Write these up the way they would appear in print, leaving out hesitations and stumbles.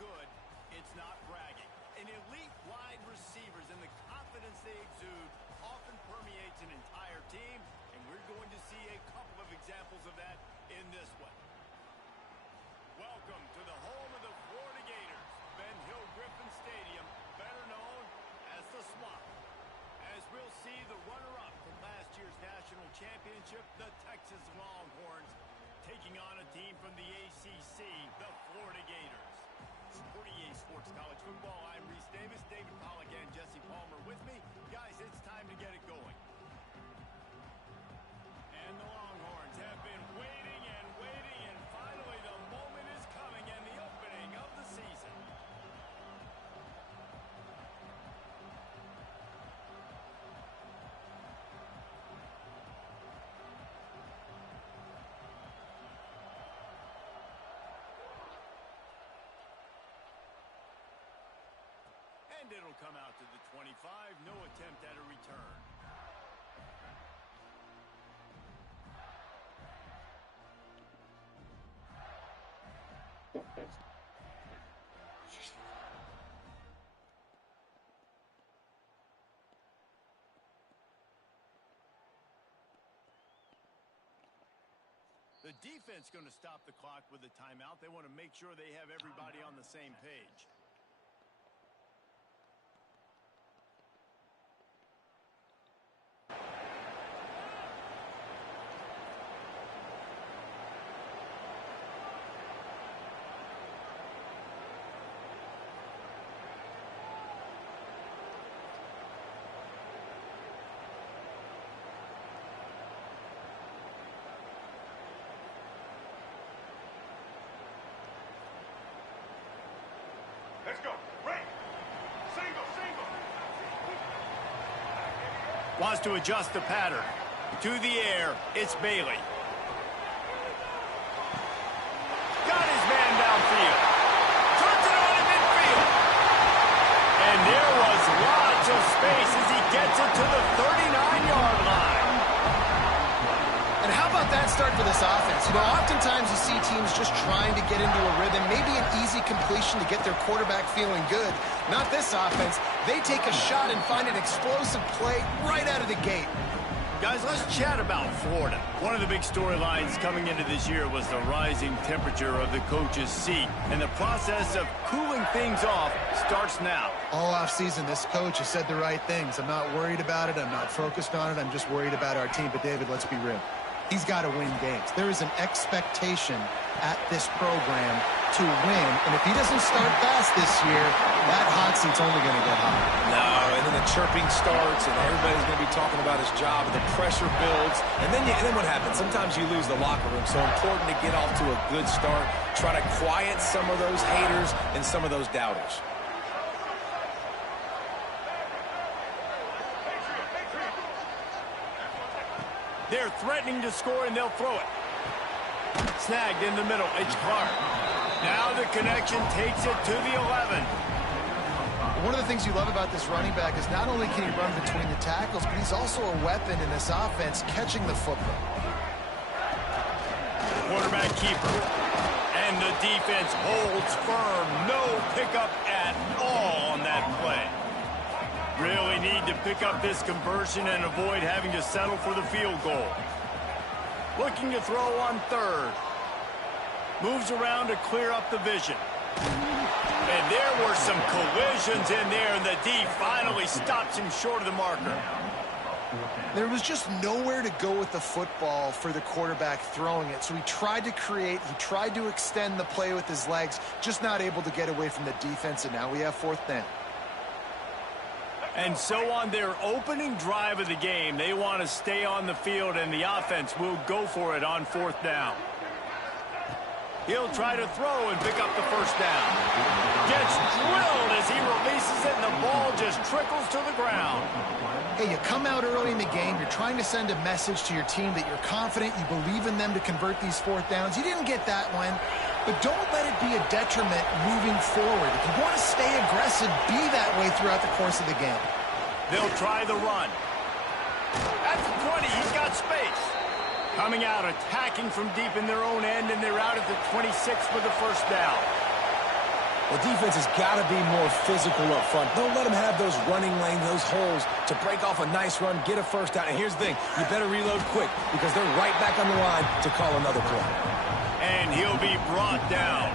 good, it's not bragging. And elite wide receivers and the confidence they exude often permeates an entire team, and we're going to see a couple of examples of that in this one. Welcome to the home of the Florida Gators, Ben Hill Griffin Stadium, better known as the Swamp. As we'll see the runner-up from last year's national championship, the Texas Longhorns, taking on a team from the ACC, the Florida Gators. 48 Sports College Football, I'm Reese Davis, David Pollack and Jesse Palmer with me. Guys, it's time to get it going. And the Longhorns have been waiting, and finally the moment is coming and the opening of the season. And it'll come out to the 25, no attempt at a return. The defense going to stop the clock with a timeout. They want to make sure they have everybody on the same page. Let's go. Break. Single. Wants to adjust the pattern. To the air, it's Bailey. Got his man downfield. Turns it on in midfield. And there was lots of space as he gets it to the 39-yard line. And how about that start for this offense? You know, oftentimes you see teams just trying to get into a rhythm, maybe an easy completion to get their quarterback feeling good. Not this offense. They take a shot and find an explosive play right out of the gate. Guys, let's chat about Florida. One of the big storylines coming into this year was the rising temperature of the coach's seat. And the process of cooling things off starts now. All offseason, this coach has said the right things. I'm not worried about it. I'm not focused on it. I'm just worried about our team. But, David, let's be real. He's got to win games. There is an expectation at this program to win. And if he doesn't start fast this year, that hot seat's only going to get hot. No, and then the chirping starts, and everybody's going to be talking about his job, and the pressure builds. And then what happens? Sometimes you lose the locker room. So important to get off to a good start. Try to quiet some of those haters and some of those doubters. They're threatening to score, and they'll throw it. Snagged in the middle. It's Clark. Now the connection takes it to the 11. One of the things you love about this running back is not only can he run between the tackles, but he's also a weapon in this offense catching the football. Quarterback keeper. And the defense holds firm. No pickup at all on that play. Really need to pick up this conversion and avoid having to settle for the field goal. Looking to throw on third. Moves around to clear up the vision. And there were some collisions in there, and the D finally stops him short of the marker. There was just nowhere to go with the football for the quarterback throwing it. So he tried to create, he tried to extend the play with his legs, just not able to get away from the defense, and now we have fourth down. And so on their opening drive of the game, they want to stay on the field, and the offense will go for it on fourth down. He'll try to throw and pick up the first down. Gets drilled as he releases it, and the ball just trickles to the ground. Hey, you come out early in the game, you're trying to send a message to your team that you're confident, you believe in them to convert these fourth downs. You didn't get that one, but don't let it be a detriment moving forward. If you want to stay aggressive, be that way throughout the course of the game. They'll try the run. At the 20, he's got space. Coming out, attacking from deep in their own end, and they're out at the 26 for the first down. The defense has got to be more physical up front. Don't let them have those running lanes, those holes to break off a nice run, get a first down. And here's the thing, you better reload quick because they're right back on the line to call another play. And he'll be brought down.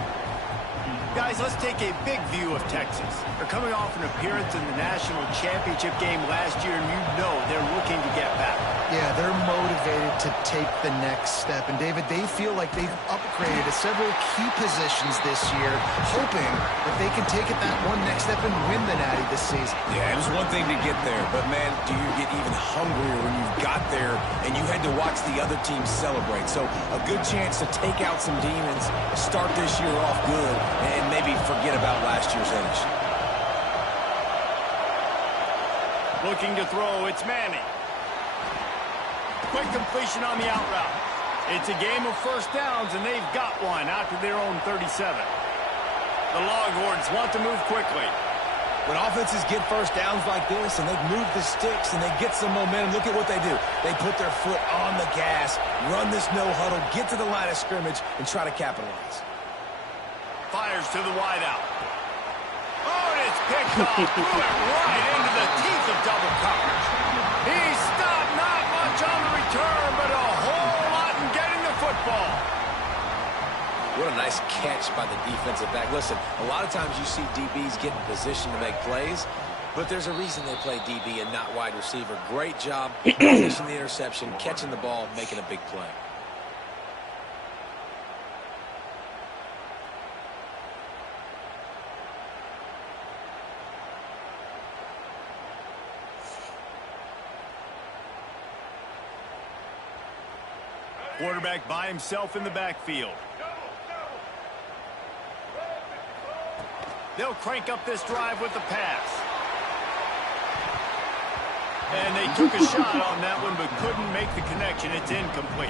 Guys, let's take a big view of Texas. They're coming off an appearance in the national championship game last year, and you know they're looking to get back. Yeah, they're motivated to take the next step. And, David, they feel like they've upgraded to several key positions this year, hoping that they can take it that one next step and win the Natty this season. Yeah, it was one thing to get there, but, man, do you get even hungrier when you've got there and you had to watch the other team celebrate. So a good chance to take out some demons, start this year off good, and maybe forget about last year's finish. Looking to throw, it's Manning. Quick completion on the out route. It's a game of first downs, and they've got one out to their own 37. The Longhorns want to move quickly. When offenses get first downs like this and they move the sticks and they get some momentum, look at what they do. They put their foot on the gas, run this no huddle, get to the line of scrimmage, and try to capitalize. Fires to the wideout. Oh, and it's picked off. Threw it right into the teeth of double coverage. He stopped not much on the return, but a whole lot in getting the football. What a nice catch by the defensive back. Listen, a lot of times you see DBs get in position to make plays, but there's a reason they play DB and not wide receiver. Great job finishing the interception, catching the ball, making a big play. Quarterback by himself in the backfield. They'll crank up this drive with the pass. And they took a shot on that one, but couldn't make the connection. It's incomplete.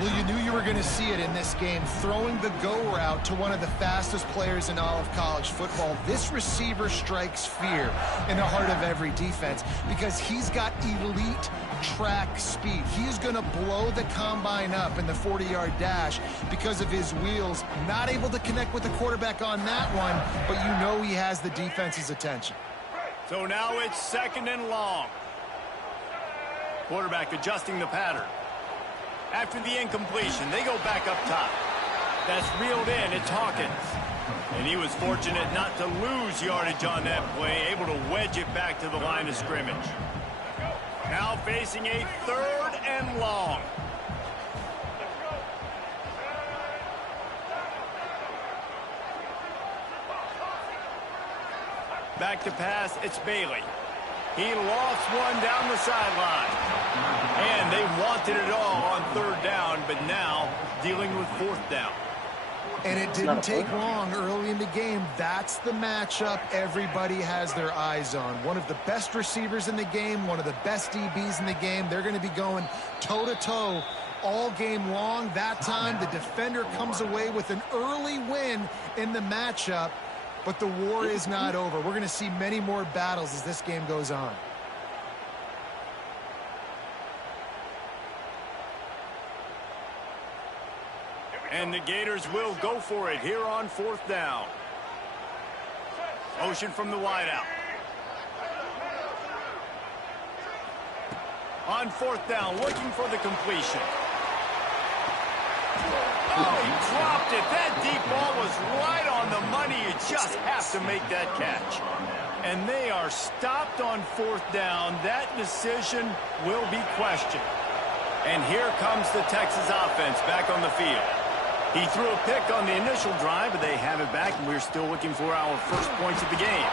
Well, you knew you were going to see it in this game, throwing the go route to one of the fastest players in all of college football. This receiver strikes fear in the heart of every defense because he's got elite track speed. He is going to blow the combine up in the 40-yard dash because of his wheels. Not able to connect with the quarterback on that one, but you know he has the defense's attention. So now it's 2nd and long. Quarterback adjusting the pattern. After the incompletion, they go back up top. That's reeled in. It's Hawkins. And he was fortunate not to lose yardage on that play, able to wedge it back to the line of scrimmage. Now facing a 3rd and long. Back to pass, it's Bailey. He lost one down the sideline. And they wanted it all on 3rd down, but now dealing with 4th down. And it didn't take long early in the game. That's the matchup everybody has their eyes on. One of the best receivers in the game, one of the best DBs in the game. They're going to be going toe-to-toe all game long. That time, the defender comes away with an early win in the matchup. But the war is not over. We're going to see many more battles as this game goes on. And the Gators will go for it here on 4th down. Motion from the wideout. On 4th down, looking for the completion. Oh, he dropped it. That deep ball was right on the money. You just have to make that catch. And they are stopped on 4th down. That decision will be questioned. And here comes the Texas offense back on the field. He threw a pick on the initial drive, but they have it back, and we're still looking for our first points of the game.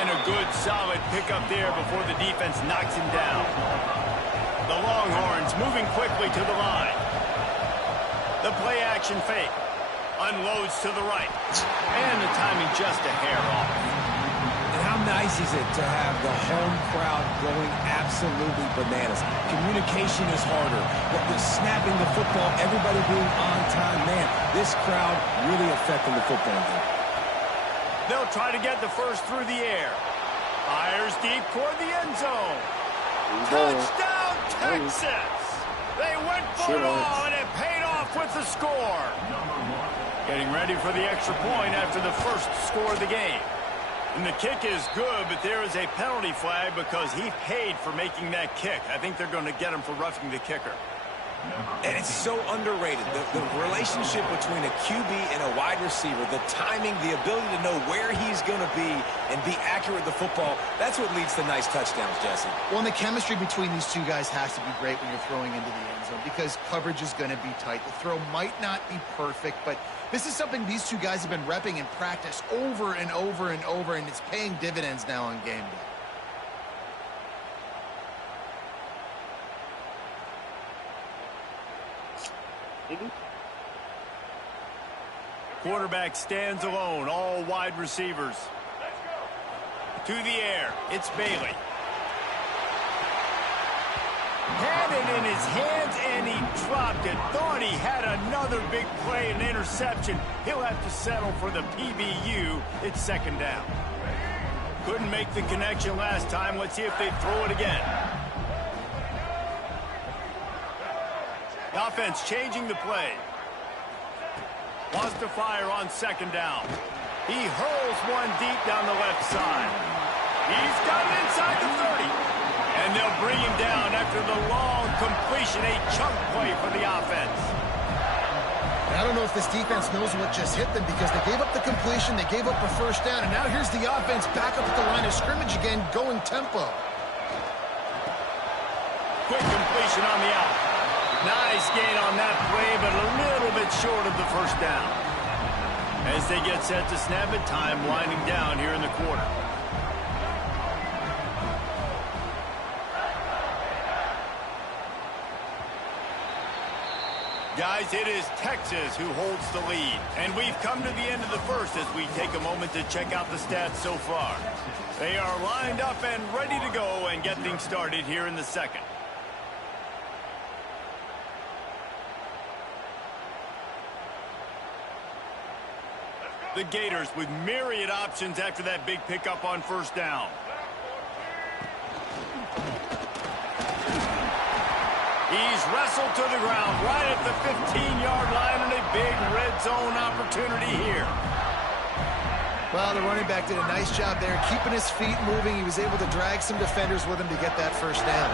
And a good, solid pickup there before the defense knocks him down. The Longhorns moving quickly to the line. The play-action fake. Unloads to the right. And the timing just a hair off. And how nice is it to have the home crowd going absolutely bananas? Communication is harder. But with snapping the football, everybody being on time, man, this crowd really affecting the football game. They'll try to get the first through the air. Fires deep toward the end zone. Touchdown, Texas! They went for it all, and it paid off with the score. Getting ready for the extra point after the first score of the game. And the kick is good, but there is a penalty flag because he paid for making that kick. I think they're going to get him for roughing the kicker. And it's so underrated, the relationship between a QB and a wide receiver, the timing, the ability to know where he's going to be and be accurate with the football, that's what leads to nice touchdowns, Jesse. Well, and the chemistry between these two guys has to be great when you're throwing into the end zone because coverage is going to be tight. The throw might not be perfect, but this is something these two guys have been repping in practice over and over and over, and it's paying dividends now on game day. Quarterback stands alone, all wide receivers. To the air, it's Bailey. Had it in his hands, and he dropped it. Thought he had another big play, an interception. He'll have to settle for the PBU. It's second down. Couldn't make the connection last time. Let's see if they throw it again. The offense changing the play. Wants to fire on second down. He hurls one deep down the left side. He's got it inside the 30. And they'll bring him down after the long completion, a chunk play for the offense. I don't know if this defense knows what just hit them because they gave up the completion, they gave up a first down, and now here's the offense back up at the line of scrimmage again, going tempo. Quick completion on the out. Nice gain on that play, but a little bit short of the first down. As they get set to snap it, time winding down here in the quarter. Guys, it is Texas who holds the lead. And we've come to the end of the first as we take a moment to check out the stats so far. They are lined up and ready to go and get things started here in the second. The Gators with myriad options after that big pickup on first down. He's wrestled to the ground right at the 15-yard line and a big red zone opportunity here. Well, the running back did a nice job there, keeping his feet moving. He was able to drag some defenders with him to get that first down.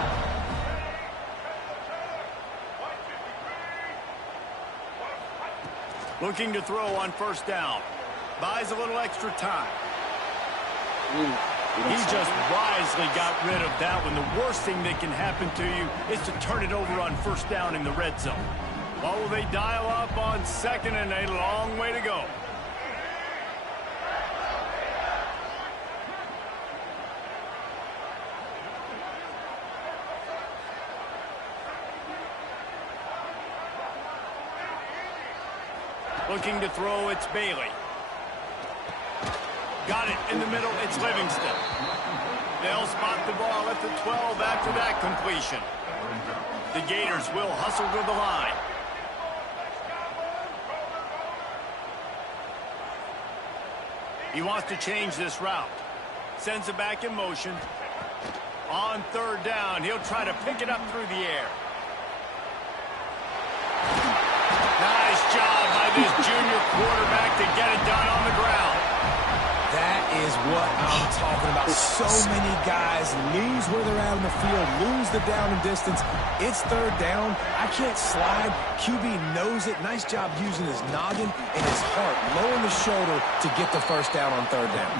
Looking to throw on first down. Buys a little extra time. He just wisely got rid of that one. The worst thing that can happen to you is to turn it over on first down in the red zone. What will they dial up on second, and a long way to go? Looking to throw, it's Bailey. Got it in the middle, it's Livingston. They'll spot the ball at the 12 after that completion. The Gators will hustle to the line. He wants to change this route. Sends it back in motion. On third down, he'll try to pick it up through the air. Nice job by this junior quarterback to get it done on the ground. That is what I'm talking about. So many guys lose where they're at on the field, lose the down and distance. It's third down. I can't slide. QB knows it. Nice job using his noggin and his heart, lowering the shoulder to get the first down on third down.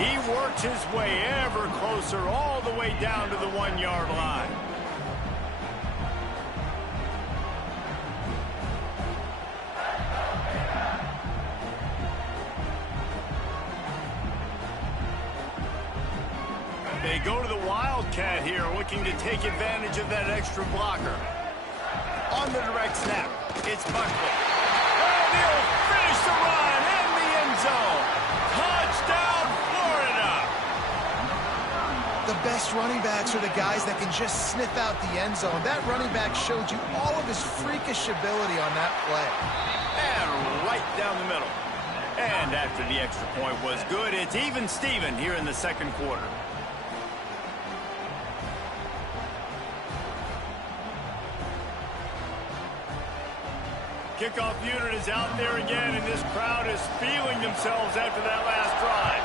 He works his way ever closer all the way down to the 1-yard line. They go to the Wildcat here, looking to take advantage of that extra blocker. On the direct snap, it's Buckley. And he'll finish the run in the end zone. Touchdown, Florida! The best running backs are the guys that can just sniff out the end zone. That running back showed you all of his freakish ability on that play. And right down the middle. And after the extra point was good, it's even Steven here in the second quarter. Kickoff unit is out there again, and this crowd is feeling themselves after that last drive.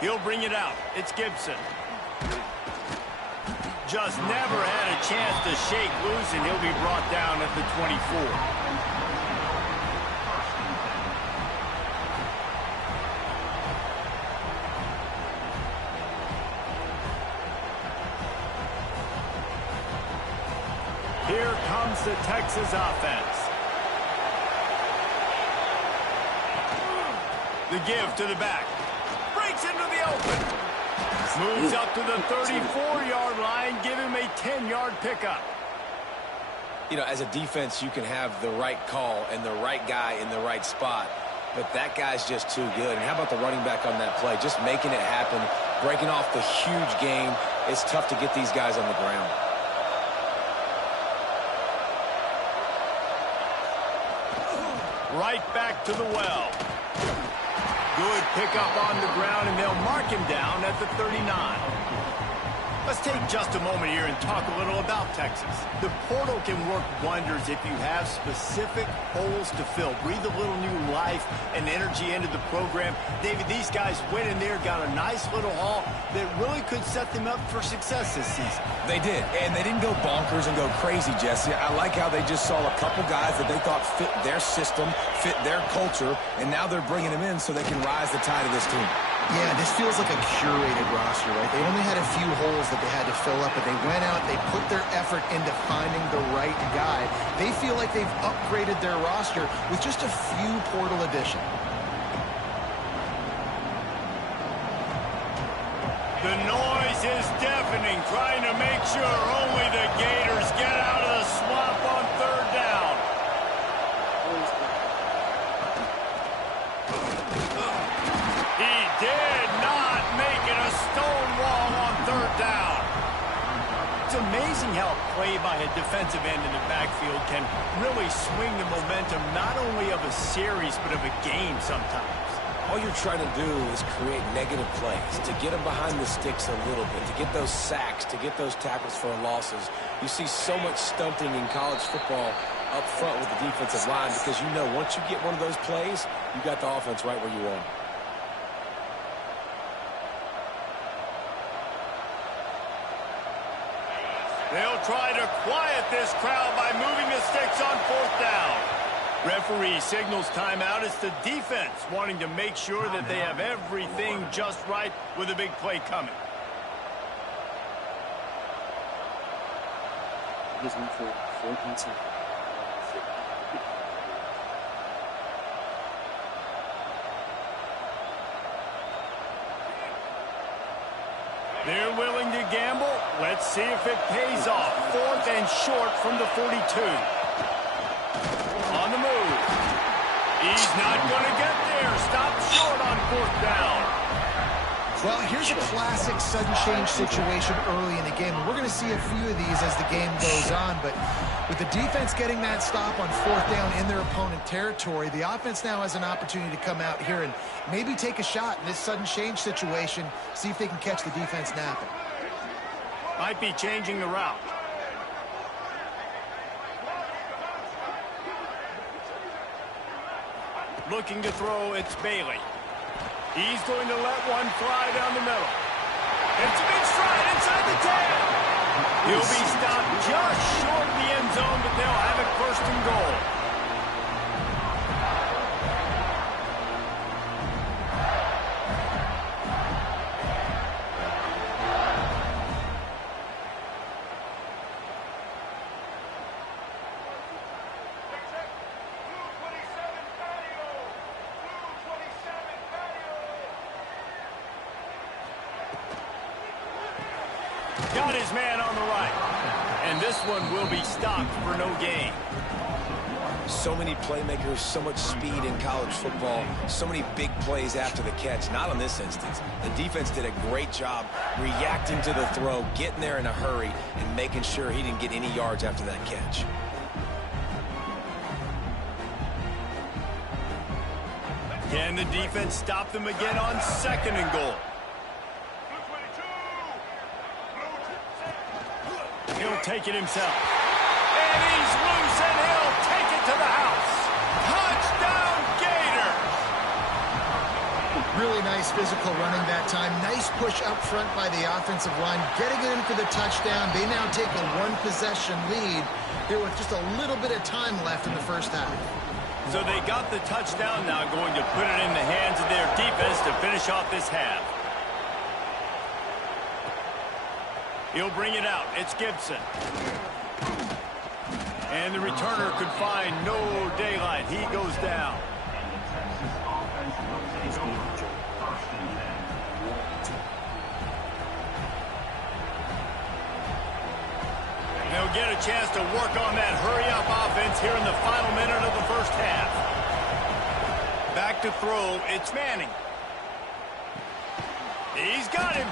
He'll bring it out. It's Gibson. Just never had a chance to shake loose, and he'll be brought down at the 24. Here comes the Texas offense. The give to the back. Breaks into the open. Moves up to the 34-yard line. Give him a 10-yard pickup. You know, as a defense, you can have the right call and the right guy in the right spot, but that guy's just too good. And how about the running back on that play? Just making it happen, breaking off the huge game. It's tough to get these guys on the ground. Right back to the well. Good pickup on the ground, and they'll mark him down at the 39. Let's take just a moment here and talk a little about Texas. The portal can work wonders if you have specific holes to fill. Breathe a little new life and energy into the program. David, these guys went in there, got a nice little haul that really could set them up for success this season. They did, and they didn't go bonkers and go crazy, Jesse. I like how they just saw a couple guys that they thought fit their system, fit their culture, and now they're bringing them in so they can rise the tide of this team. Yeah, this feels like a curated roster, right? They only had a few holes that they had to fill up, but they went out, they put their effort into finding the right guy. They feel like they've upgraded their roster with just a few portal additions. The noise is deafening, trying to make sure only the Gators get out of the swamp on third down. He did not make it a stone wall on third down. It's amazing how a play by a defensive end in the backfield can really swing the momentum not only of a series but of a game sometimes. All you're trying to do is create negative plays, to get them behind the sticks a little bit, to get those sacks, to get those tackles for losses. You see so much stunting in college football up front with the defensive line because you know once you get one of those plays, you got the offense right where you want. They'll try to quiet this crowd by moving the sticks on fourth down. Referee signals timeout. It's the defense wanting to make sure that they have everything just right with a big play coming. They're willing to gamble. Let's see if it pays off. Fourth and short from the 42. On the move. He's not going to get there. Stopped short on fourth down. Well, here's a classic sudden change situation early in the game. We're going to see a few of these as the game goes on, but with the defense getting that stop on fourth down in their opponent territory, the offense now has an opportunity to come out here and maybe take a shot in this sudden change situation, see if they can catch the defense napping. Might be changing the route. Looking to throw, it's Bailey. He's going to let one fly down the middle. It's a big stride inside the 10. He'll be stopped just short of the end zone, but they'll have it first and goal. Got his man on the right. And this one will be stopped for no gain. So many playmakers, so much speed in college football, so many big plays after the catch. Not in this instance. The defense did a great job reacting to the throw, getting there in a hurry, and making sure he didn't get any yards after that catch. Can the defense stop them again on second and goal? He'll take it himself. And he's loose, and he'll take it to the house. Touchdown, Gators! Really nice physical running that time. Nice push up front by the offensive line. Getting it in for the touchdown. They now take a one-possession lead here with just a little bit of time left in the first half. So they got the touchdown, now going to put it in the hands of their defense to finish off this half. He'll bring it out. It's Gibson. And the returner could find no daylight. He goes down. They'll get a chance to work on that hurry-up offense here in the final minute of the first half. Back to throw. It's Manning. He's got him.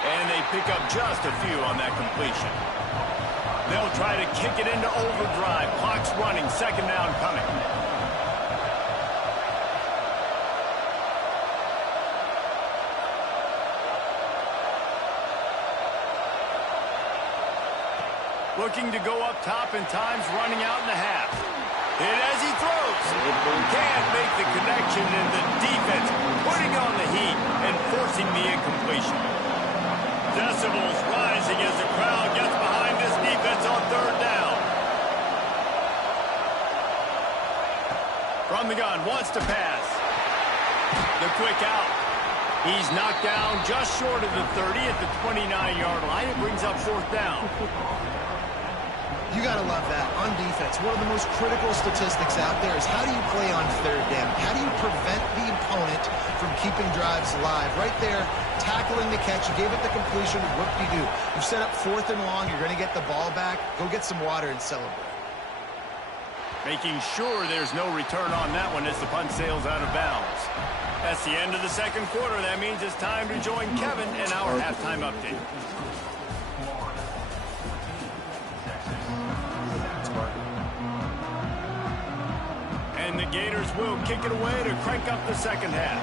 And they pick up just a few on that completion. They'll try to kick it into overdrive. Clock's running. Second down coming. Looking to go up top, and time's running out in the half. And as he throws, can't make the connection, and the defense putting on the heat and forcing the incompletion. Decibels rising as the crowd gets behind this defense on third down. From the gun, wants to pass. The quick out. He's knocked down just short of the 30 at the 29-yard line. It brings up fourth down. You got to love that. On defense, one of the most critical statistics out there is how do you play on third down? How do you prevent the opponent from keeping drives alive? Right there, tackling the catch. You gave it the completion. What do you do? You set up fourth and long. You're going to get the ball back. Go get some water and celebrate. Making sure there's no return on that one as the punt sails out of bounds. That's the end of the second quarter. That means it's time to join Kevin in our halftime update. And the Gators will kick it away to crank up the second half.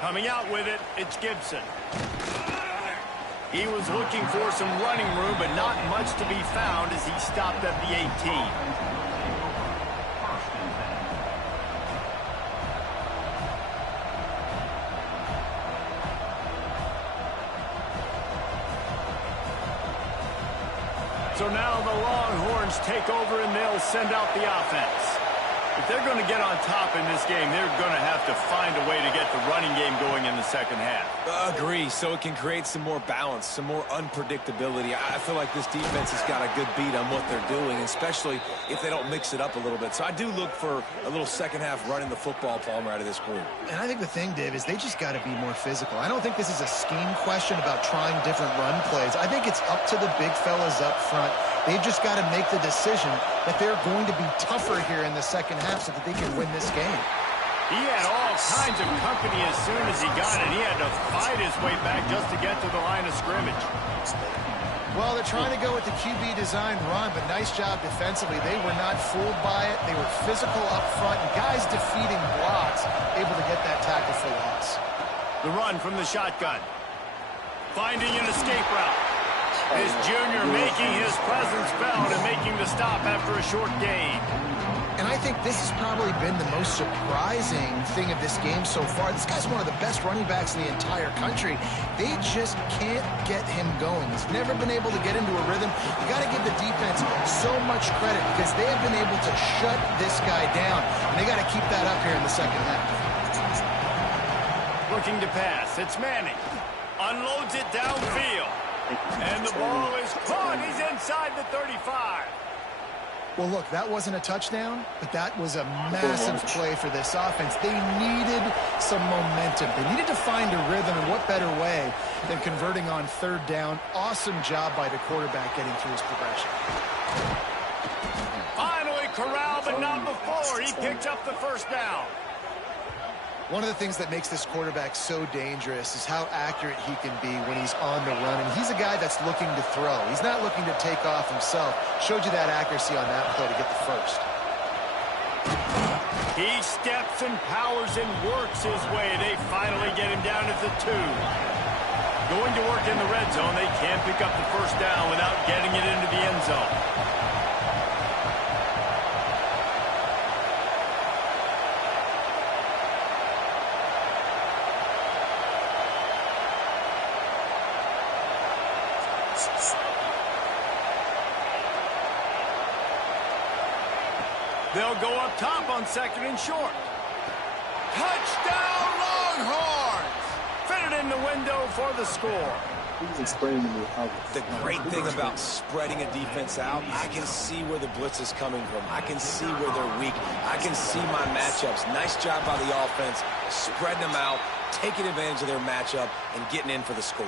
Coming out with it, it's Gibson. He was looking for some running room, but not much to be found as he stopped at the 18. So now the Longhorns take over and they'll send out the offense. If they're going to get on top in this game, they're going to have to find a way to get the running game going in the second half. Agree, so it can create some more balance, some more unpredictability. I feel like this defense has got a good beat on what they're doing, especially if they don't mix it up a little bit. So I do look for a little second half running the football, Palmer, out of this group. And I think the thing, Dave, is they just got to be more physical. I don't think this is a scheme question about trying different run plays. I think it's up to the big fellas up front. They've just got to make the decision that they're going to be tougher here in the second half so that they can win this game. He had all kinds of company as soon as he got it. He had to fight his way back just to get to the line of scrimmage. Well, they're trying to go with the QB design run, but nice job defensively. They were not fooled by it. They were physical up front, and guys defeating blocks, able to get that tackle for loss. The run from the shotgun. Finding an escape route. His junior making his presence felt and making the stop after a short gain. And I think this has probably been the most surprising thing of this game so far. This guy's one of the best running backs in the entire country. They just can't get him going. He's never been able to get into a rhythm. You got to give the defense so much credit because they have been able to shut this guy down. And they got to keep that up here in the second half. Looking to pass. It's Manning. Unloads it downfield. And the ball is caught. He's inside the 35. Well, look, that wasn't a touchdown, but that was a massive play for this offense. They needed some momentum. They needed to find a rhythm, and what better way than converting on third down. Awesome job by the quarterback getting through his progression. Finally corralled, but not before. He picked up the first down. One of the things that makes this quarterback so dangerous is how accurate he can be when he's on the run. And he's a guy that's looking to throw. He's not looking to take off himself. Showed you that accuracy on that play to get the first. He steps and powers and works his way. They finally get him down at the 2. Going to work in the red zone. They can't pick up the first down without getting it into the end zone. They'll go up top on 2nd and short. Touchdown, Longhorns! Fit it in the window for the score. The great thing about spreading a defense out, I can see where the blitz is coming from. I can see where they're weak. I can see my matchups. Nice job by the offense, spreading them out, taking advantage of their matchup, and getting in for the score.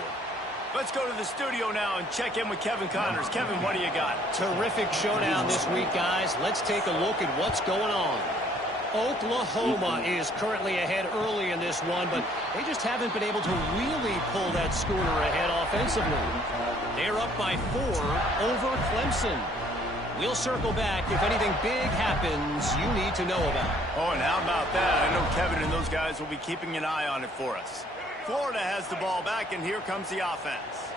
Let's go to the studio now and check in with Kevin Connors. Kevin, what do you got? Terrific showdown this week, guys. Let's take a look at what's going on. Oklahoma is currently ahead early in this one, but they just haven't been able to really pull that schooner ahead offensively. They're up by 4 over Clemson. We'll circle back if anything big happens you need to know about. Oh, and how about that? I know Kevin and those guys will be keeping an eye on it for us. Florida has the ball back, and here comes the offense.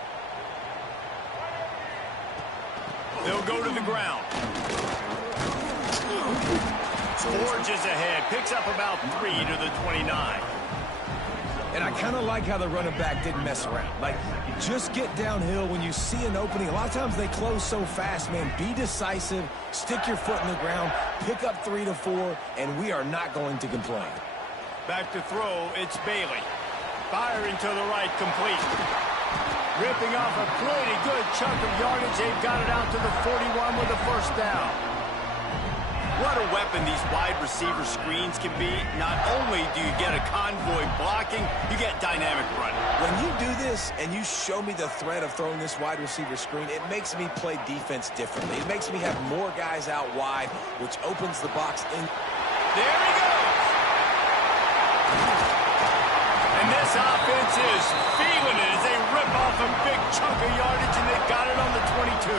They'll go to the ground. Forges ahead, picks up about 3 to the 29. And I kind of like how the running back didn't mess around. Like, just get downhill when you see an opening. A lot of times they close so fast, man. Be decisive, stick your foot in the ground, pick up 3 to 4, and we are not going to complain. Back to throw, it's Bailey. Firing to the right, complete. Ripping off a pretty good chunk of yardage. They've got it out to the 41 with a first down. What a weapon these wide receiver screens can be. Not only do you get a convoy blocking, you get dynamic running. When you do this and you show me the threat of throwing this wide receiver screen, it makes me play defense differently. It makes me have more guys out wide, which opens the box in. There he goes. And this offense is feeling it as they rip off a big chunk of yardage, and they've got it on the 22.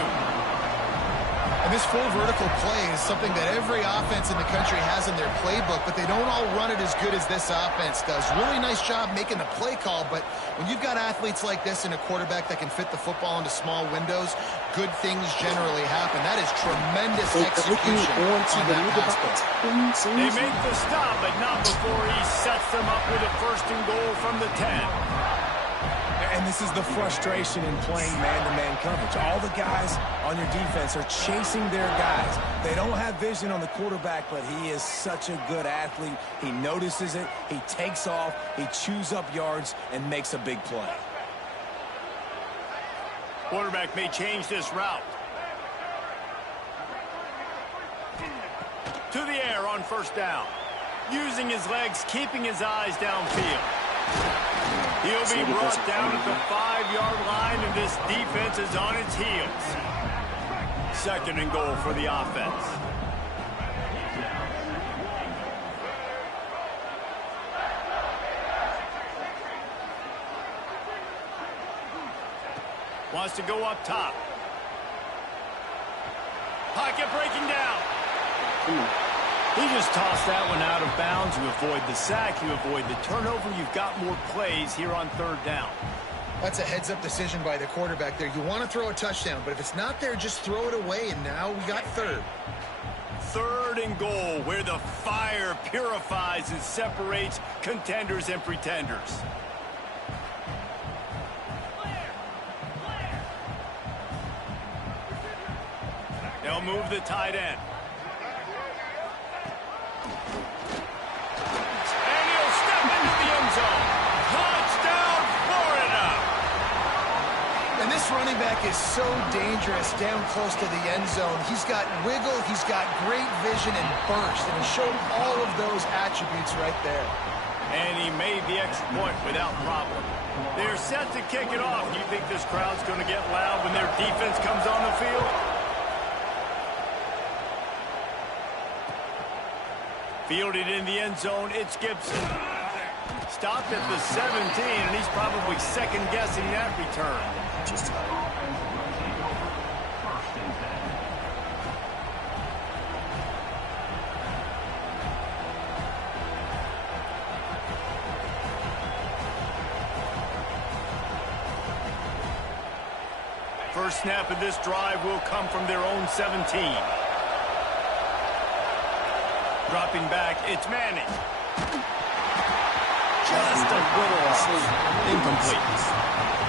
And this full vertical play is something that every offense in the country has in their playbook, but they don't all run it as good as this offense does. Really nice job making the play call, but when you've got athletes like this and a quarterback that can fit the football into small windows, good things generally happen. That is tremendous execution on that pass play. They make the stop, but not before he sets them up with a 1st and goal from the 10. And this is the frustration in playing man-to-man coverage. All the guys on your defense are chasing their guys. They don't have vision on the quarterback, but he is such a good athlete. He notices it, he takes off, he chews up yards, and makes a big play. Quarterback may change this route. To the air on 1st down. Using his legs, keeping his eyes downfield. He'll be brought down at the 5-yard line, and this defense is on its heels. 2nd and goal for the offense. Wants to go up top. Pocket breaking down. He just tossed that one out of bounds. You avoid the sack, you avoid the turnover. You've got more plays here on 3rd down. That's a heads-up decision by the quarterback there. You want to throw a touchdown, but if it's not there, just throw it away, and now we got 3rd. 3rd and goal, where the fire purifies and separates contenders and pretenders. They'll move the tight end. Touchdown, Florida! And this running back is so dangerous down close to the end zone. He's got wiggle, he's got great vision and burst, and he showed all of those attributes right there. And he made the extra point without problem. They're set to kick it off. You think this crowd's going to get loud when their defense comes on the field? Fielded in the end zone, it's Gibson. Stopped at the 17, and he's probably second-guessing that return. First snap of this drive will come from their own 17. Dropping back, it's Manning. Just a little off. Incomplete.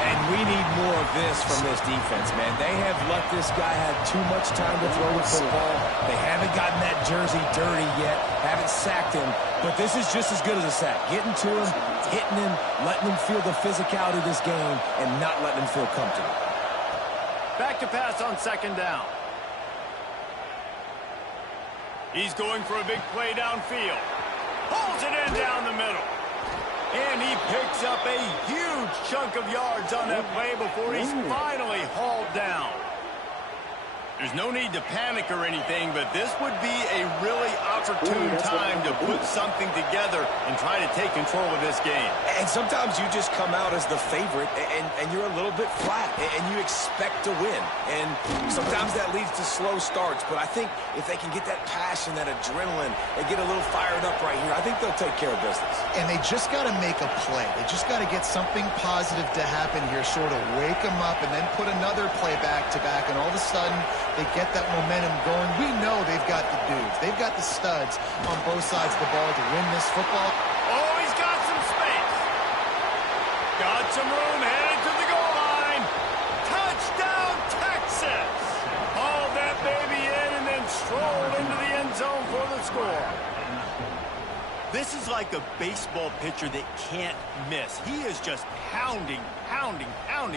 And we need more of this from this defense, man. They have let this guy have too much time to throw the football. They haven't gotten that jersey dirty yet, haven't sacked him. But this is just as good as a sack. Getting to him, hitting him, letting him feel the physicality of this game, and not letting him feel comfortable. Back to pass on second down. He's going for a big play downfield. Pulls it in down the middle. And he picks up a huge chunk of yards on that play before he's finally hauled down. There's no need to panic or anything, but this would be a really opportune time to put something together and try to take control of this game. And sometimes you just come out as the favorite, and you're a little bit flat, and you expect to win. And sometimes that leads to slow starts, but I think if they can get that passion, that adrenaline, and get a little fired up right here, I think they'll take care of business. And they just got to make a play. They just got to get something positive to happen here, sort of wake them up, and then put another play back-to-back, and all of a sudden they get that momentum going. We know they've got the dudes. They've got the studs on both sides of the ball to win this football. Oh, he's got some space. Got some room, headed to the goal line. Touchdown, Texas. Hauled that baby in and then strolled into the end zone for the score. This is like a baseball pitcher that can't miss. He is just pounding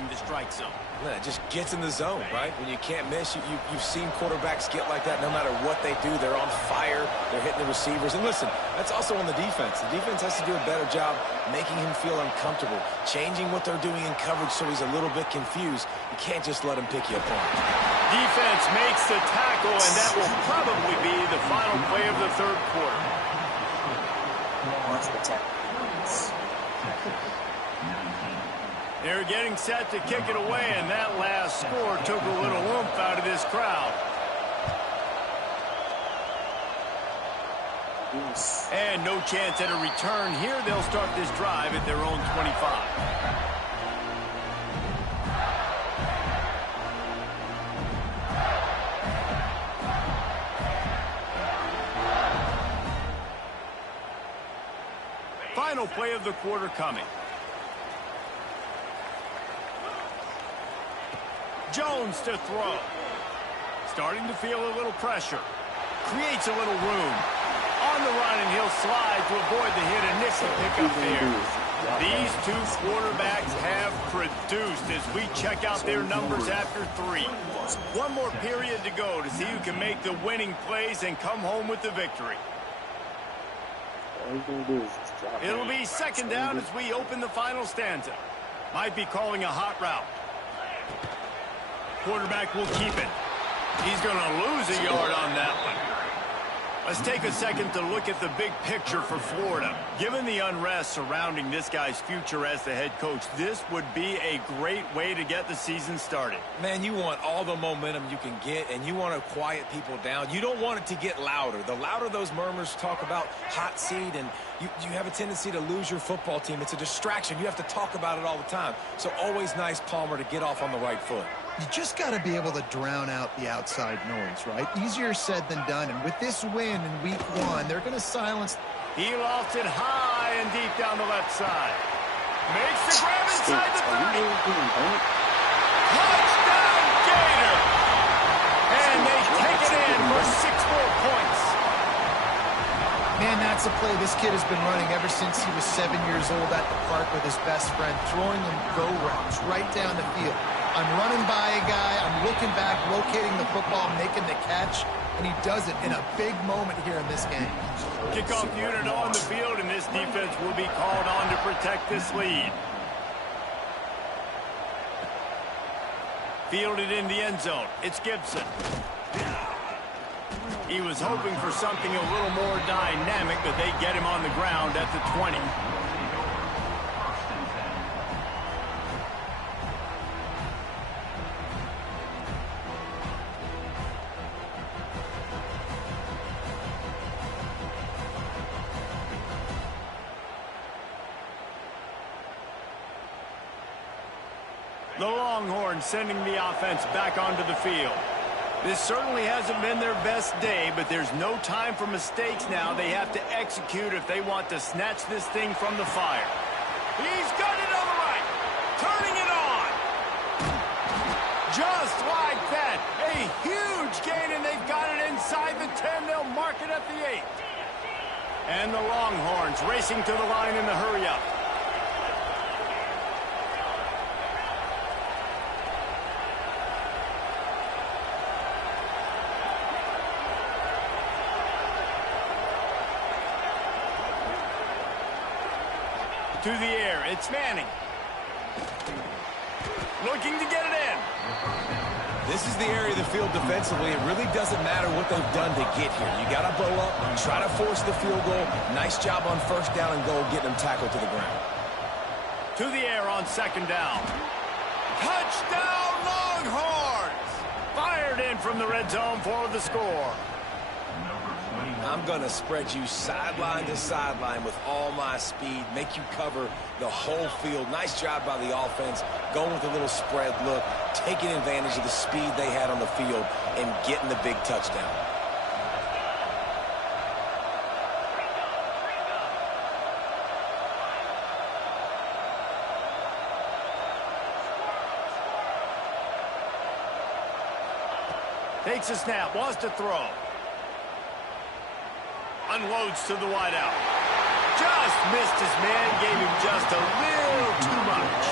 the strike zone. Yeah, it just gets in the zone, right? When you can't miss, you've seen quarterbacks get like that no matter what they do. They're on fire. They're hitting the receivers. And listen, that's also on the defense. The defense has to do a better job making him feel uncomfortable, changing what they're doing in coverage so he's a little bit confused. You can't just let him pick you apart. Defense makes the tackle, and that will probably be the final play of the third quarter. They're getting set to kick it away, and that last score took a little oomph out of this crowd. And no chance at a return here. They'll start this drive at their own 25. Final play of the quarter coming. Jones to throw. Starting to feel a little pressure. Creates a little room. On the run, and he'll slide to avoid the hit and nick the pickup there. These two quarterbacks have produced as we check out their numbers after 3. One more period to go to see who can make the winning plays and come home with the victory. It'll be second down as we open the final stanza. Might be calling a hot route. Quarterback will keep it. He's going to lose a yard on that one. Let's take a second to look at the big picture for Florida. Given the unrest surrounding this guy's future as the head coach, this would be a great way to get the season started. Man, you want all the momentum you can get, and you want to quiet people down. You don't want it to get louder. The louder those murmurs talk about hot seat, and you have a tendency to lose your football team. It's a distraction. You have to talk about it all the time. So always nice, Palmer, to get off on the right foot. You just got to be able to drown out the outside noise, right? Easier said than done. And with this win in week 1, they're going to silence. He lofts it high and deep down the left side. Makes the grab inside the 30. Touchdown, Gator! And they take it in for 6 more points. Man, that's a play this kid has been running ever since he was 7 years old at the park with his best friend, throwing him go routes right down the field. I'm running by a guy, I'm looking back, locating the football, making the catch, and he does it in a big moment here in this game. Kickoff unit on the field, and this defense will be called on to protect this lead. Fielded in the end zone. It's Gibson. He was hoping for something a little more dynamic, but they get him on the ground at the 20. The Longhorns sending the offense back onto the field. This certainly hasn't been their best day, but there's no time for mistakes now. They have to execute if they want to snatch this thing from the fire. He's got it on the right. Turning it on. Just like that. A huge gain, and they've got it inside the 10. They'll mark it at the 8. And the Longhorns racing to the line in the hurry-up. To the air, it's Manning. Looking to get it in. This is the area of the field defensively. It really doesn't matter what they've done to get here. You got to bow up, try to force the field goal. Nice job on first down and goal, getting them tackled to the ground. To the air on second down. Touchdown, Longhorns! Fired in from the red zone for the score. I'm going to spread you sideline to sideline with all my speed, make you cover the whole field. Nice job by the offense, going with a little spread look, taking advantage of the speed they had on the field and getting the big touchdown. Takes a snap, wants to throw. Unloads to the wideout. Just missed his man, gave him just a little too much.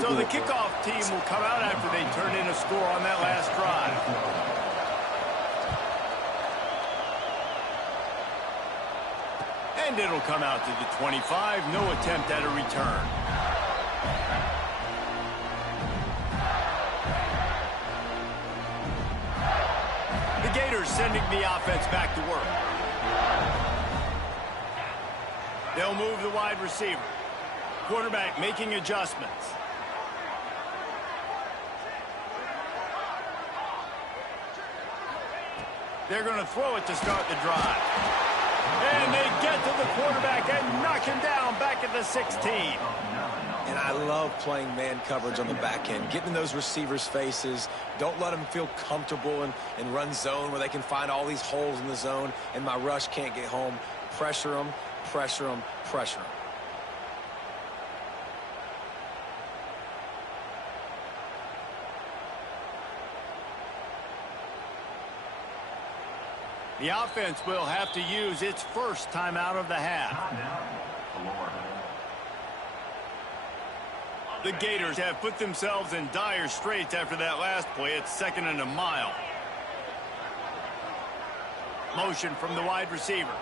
So the kickoff team will come out after they turn in a score on that last drive. And it'll come out to the 25. No attempt at a return. Gators sending the offense back to work. They'll move the wide receiver. Quarterback making adjustments. They're going to throw it to start the drive. And they get to the quarterback and knock him down back at the 16. And I love playing man coverage on the back end, getting in those receivers' faces. Don't let them feel comfortable and run zone where they can find all these holes in the zone and my rush can't get home. Pressure them, pressure them, pressure them. The offense will have to use its first timeout of the half. The Gators have put themselves in dire straits after that last play. It's 2nd and a mile. Motion from the wide receiver.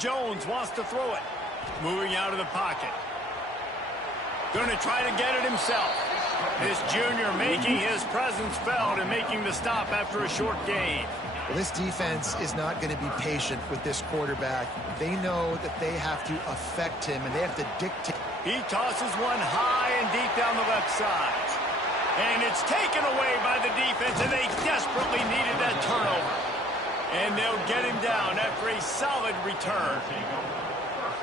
Jones wants to throw it. Moving out of the pocket. Going to try to get it himself. This junior making his presence felt and making the stop after a short gain. Well, this defense is not going to be patient with this quarterback. They know that they have to affect him, and they have to dictate. He tosses one high and deep down the left side. And it's taken away by the defense, and they desperately needed that turnover. And they'll get him down after a solid return.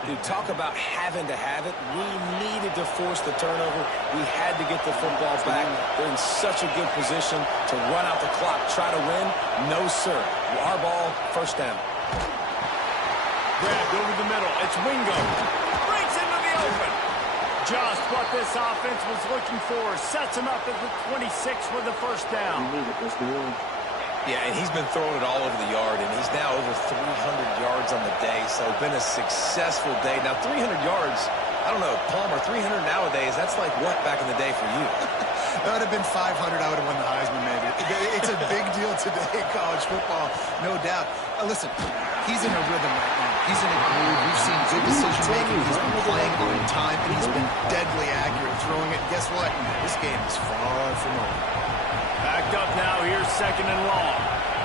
Dude, talk about having to have it. We needed to force the turnover. We had to get the football back. They're in such a good position to run out the clock, try to win. No, sir. Our ball, first down. Grabbed over the middle. It's Wingo. Breaks into the open. Just what this offense was looking for. Sets him up at the 26 for the first down. Yeah, and he's been throwing it all over the yard, and he's now over 300 yards on the day, so been a successful day. Now, 300 yards, I don't know, Palmer, 300 nowadays, that's like what back in the day for you? That would have been 500. I would have won the Heisman, maybe. It's a big deal today in college football, no doubt. Listen, he's in a rhythm right now. He's in a groove. We've seen good decision-making. He's been playing on time, and he's been deadly accurate throwing it. And guess what? This game is far from over. Backed up now, here's 2nd and long.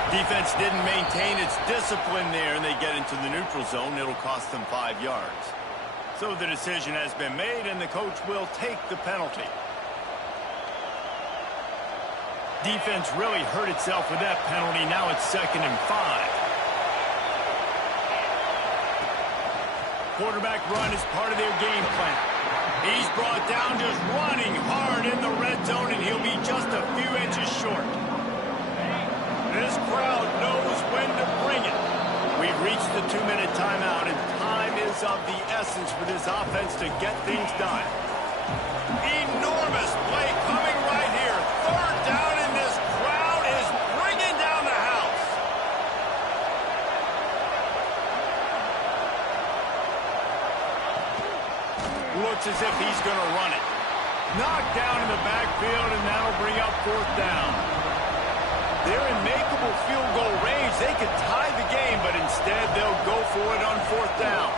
Defense didn't maintain its discipline there, and they get into the neutral zone. It'll cost them 5 yards. So the decision has been made, and the coach will take the penalty. Defense really hurt itself with that penalty. Now it's 2nd and 5. Quarterback run is part of their game plan. He's brought down just running hard in the red zone, and he'll be just a few inches short. This crowd knows when to bring it. We've reached the 2-minute timeout, and time is of the essence for this offense to get things done. Enormous play coming right here. 3rd down, and this crowd is bringing down the house. Looks as if he's going to run it. Knocked down in the backfield, and that'll bring up 4th down. They're in makeable field goal range. They could tie the game, but instead they'll go for it on 4th down.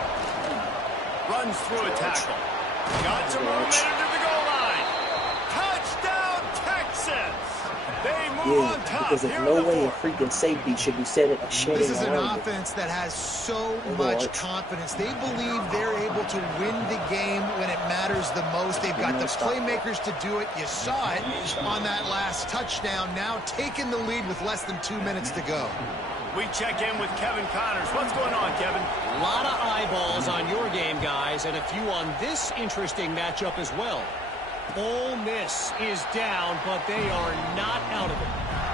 Runs through a tackle. Got some momentum to the goal line. Touchdown, Texas! They move on top. Because there's no way a freaking safety should be setting a shedding. This is an offense that has so much confidence. They believe they're able to win the game when it matters the most. They've got the playmakers to do it. You saw it on that last touchdown. Now taking the lead with less than 2 minutes to go. We check in with Kevin Connors. What's going on, Kevin? A lot of eyeballs on your game, guys, and a few on this interesting matchup as well. Ole Miss is down, but they are not out of it.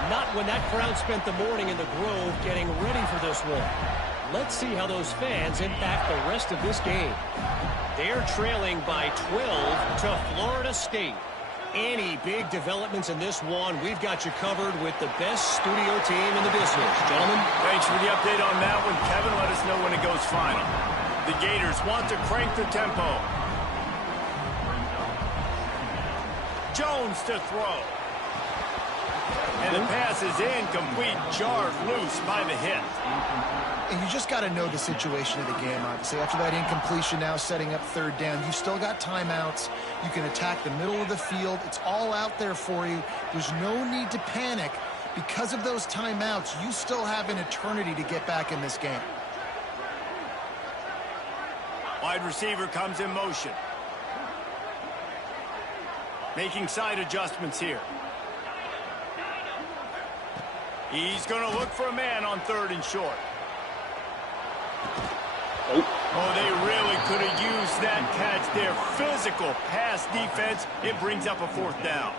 Not when that crowd spent the morning in the Grove getting ready for this one. Let's see how those fans impact the rest of this game. They're trailing by 12 to Florida State. Any big developments in this one, we've got you covered with the best studio team in the business. Gentlemen. Thanks for the update on that one, Kevin. Let us know when it goes final. The Gators want to crank the tempo. Jones to throw. And the pass is incomplete, jarred loose by the hit. And you just got to know the situation of the game, obviously. After that incompletion, now setting up 3rd down, you still got timeouts. You can attack the middle of the field. It's all out there for you. There's no need to panic. Because of those timeouts, you still have an eternity to get back in this game. Wide receiver comes in motion. Making side adjustments here. He's going to look for a man on 3rd and short. Oh, they really could have used that catch there. Physical pass defense. It brings up a 4th down.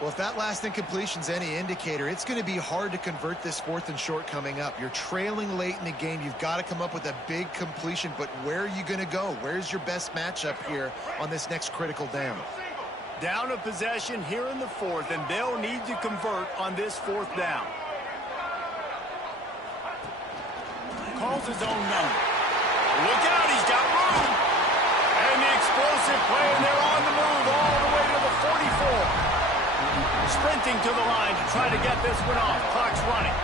Well, if that last incompletion's any indicator, it's going to be hard to convert this 4th and short coming up. You're trailing late in the game. You've got to come up with a big completion, but where are you going to go? Where's your best matchup here on this next critical down? Down a possession here in the 4th, and they'll need to convert on this 4th down. Calls his own number. Look out, he's got room. And the explosive play, and they're on the move all the way to the 44. Sprinting to the line to try to get this one off. Clock's running.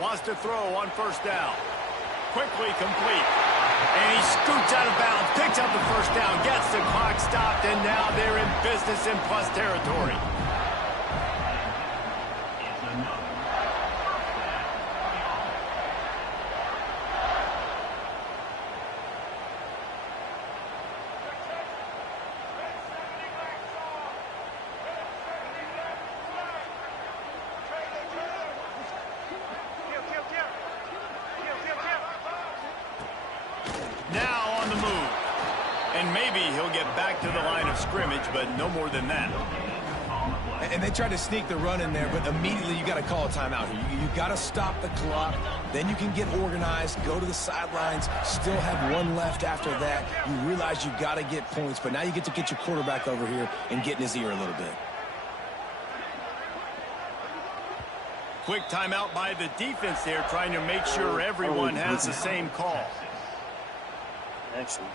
Wants to throw on 1st down. Quickly complete. And he scoots out of bounds, picks up the 1st down, gets the clock stopped, and now they're in business in plus territory. Now on the move. And maybe he'll get back to the line of scrimmage, but no more than that. And they tried to sneak the run in there, but immediately you got to call a timeout here. You got to stop the clock. Then you can get organized, go to the sidelines, still have 1 left after that. You realize you got to get points, but now you get to get your quarterback over here and get in his ear a little bit. Quick timeout by the defense there, trying to make sure everyone has the same call. Actually.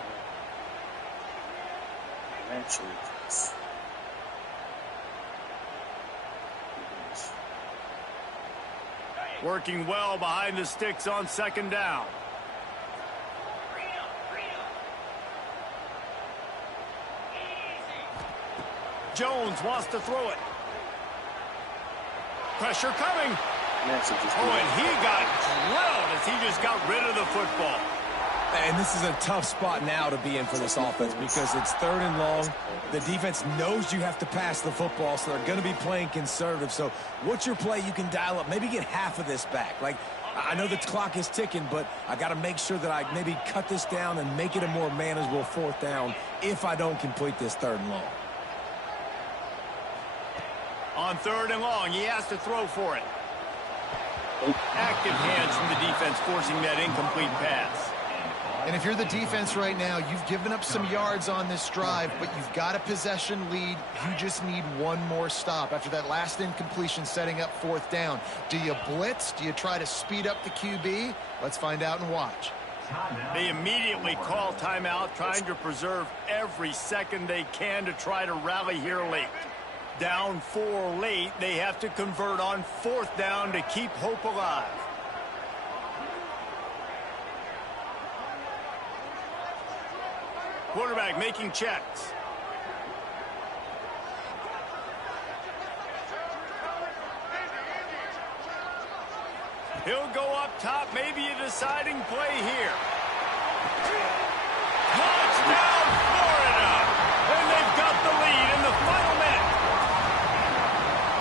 Working well behind the sticks on 2nd down. Jones wants to throw it. Pressure coming. Oh, and he got drilled as he just got rid of the football. And this is a tough spot now to be in for this offense because it's 3rd and long. The defense knows you have to pass the football, so they're going to be playing conservative. So what's your play you can dial up? Maybe get half of this back. Like, I know the clock is ticking, but I got to make sure that I maybe cut this down and make it a more manageable 4th down if I don't complete this 3rd and long. On 3rd and long, he has to throw for it. Active hands from the defense forcing that incomplete pass. And if you're the defense right now, you've given up some yards on this drive, but you've got a possession lead. You just need one more stop after that last incompletion setting up 4th down. Do you blitz? Do you try to speed up the QB? Let's find out and watch. They immediately call timeout, trying to preserve every second they can to try to rally here late. Down 4 late, they have to convert on 4th down to keep hope alive. Quarterback making checks. He'll go up top, maybe a deciding play here. Touchdown, Florida! And they've got the lead in the final minute.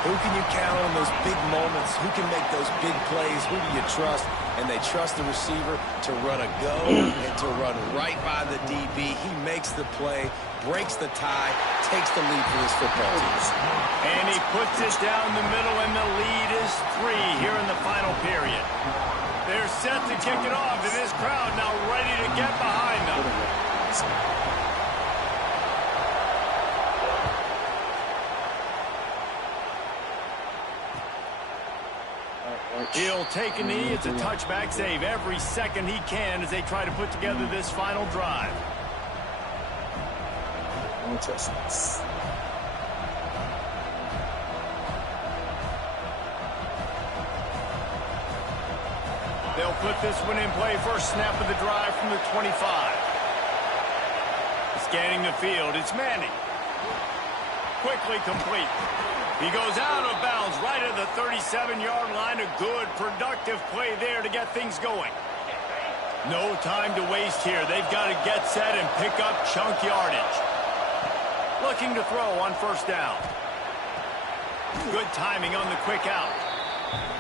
Who can you count on those big moments? Who can make those big plays? Who do you trust? And they trust the receiver to run a go and to run right by the DB. He makes the play, breaks the tie, takes the lead for this football team. And he puts it down the middle, and the lead is 3 here in the final period. They're set to kick it off, and this crowd now ready to get behind them. He'll take a knee. It's a touchback save every second he can as they try to put together this final drive. They'll put this one in play. First snap of the drive from the 25. Scanning the field, it's Manning. Quickly complete. He goes out of bounds right at the 37-yard line. A good, productive play there to get things going. No time to waste here. They've got to get set and pick up chunk yardage. Looking to throw on first down. Good timing on the quick out.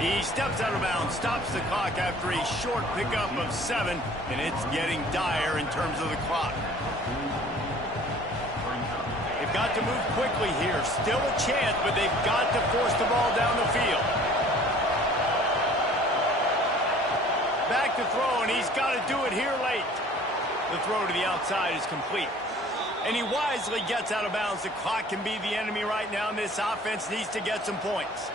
He steps out of bounds, stops the clock after a short pickup of 7, and it's getting dire in terms of the clock. They've got to move quickly here. Still a chance, but they've got to force the ball down the field. Back to throw, and he's got to do it here late. The throw to the outside is complete. And he wisely gets out of bounds. The clock can be the enemy right now, and this offense needs to get some points.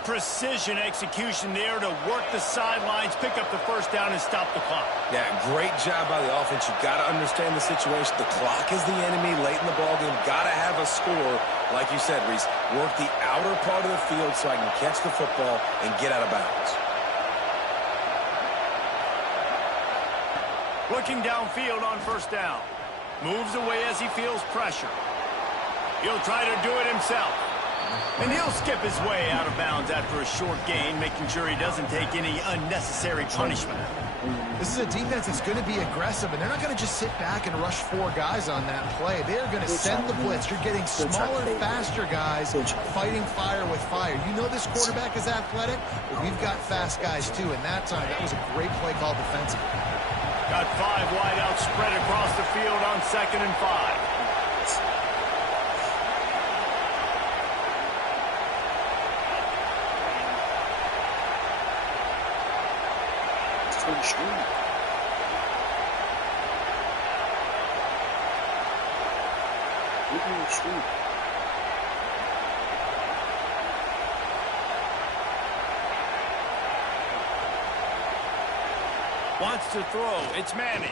Precision execution there to work the sidelines, pick up the first down, and stop the clock. Yeah, great job by the offense. You've got to understand the situation. The clock is the enemy late in the ballgame. Got to have a score. Like you said, Reese, work the outer part of the field so I can catch the football and get out of bounds. Looking downfield on first down. Moves away as he feels pressure. He'll try to do it himself. And he'll skip his way out of bounds after a short gain, making sure he doesn't take any unnecessary punishment. This is a defense that's going to be aggressive, and they're not going to just sit back and rush 4 guys on that play. They're going to send the blitz. You're getting smaller, faster guys fighting fire with fire. You know this quarterback is athletic, but we've got fast guys too, and that time, that was a great play call defensively. Got 5 wideouts spread across the field on 2nd and 5. Wants to throw. It's Manning.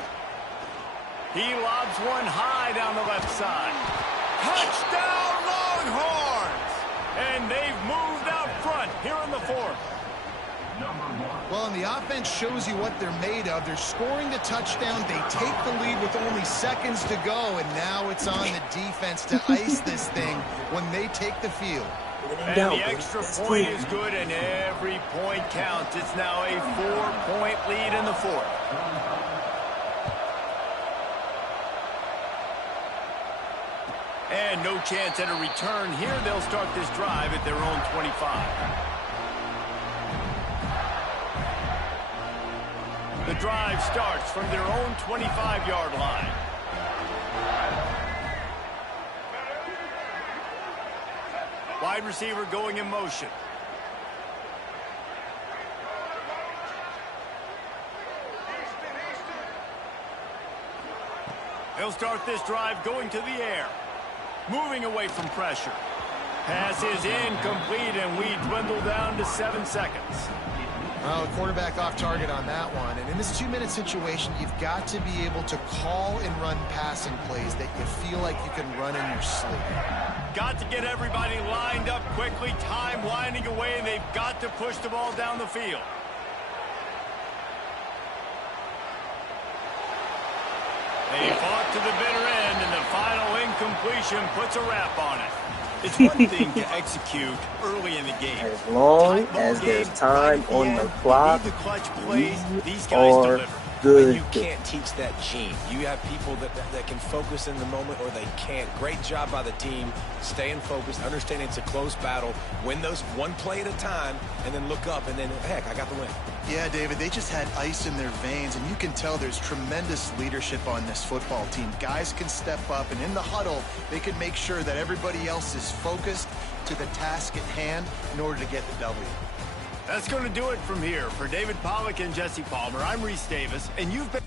He lobs one high down the left side. Touchdown, Longhorns! And they've moved out front here in the 4th. Well, and the offense shows you what they're made of. They're scoring the touchdown. They take the lead with only seconds to go, and now it's on the defense to ice this thing when they take the field. And the extra point is good, and every point counts. It's now a 4-point lead in the fourth. And no chance at a return here. They'll start this drive at their own 25. The drive starts from their own 25-yard line. Wide receiver going in motion. They'll start this drive going to the air. Moving away from pressure. Pass is incomplete, and we dwindle down to 7 seconds. Well, the quarterback off target on that one. And in this 2-minute situation, you've got to be able to call and run passing plays that you feel like you can run in your sleep. Got to get everybody lined up quickly. Time winding away, and they've got to push the ball down the field. They fought to the bitter end, and the final incompletion puts a wrap on it. It's one thing to execute early in the game. As long as there's time on the clock, the clutch plays, these guys are deliver. good. You can't teach that gene. You have people that can focus in the moment, or they can't. Great job by the team, staying focused, understanding it's a close battle, win those one play at a time, and then look up, and then, heck, I got the win. Yeah, David, they just had ice in their veins, and you can tell there's tremendous leadership on this football team. Guys can step up, and in the huddle, they can make sure that everybody else is focused to the task at hand in order to get the W. That's going to do it from here. For David Pollack and Jesse Palmer, I'm Reese Davis, and you've been...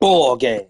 Ball game.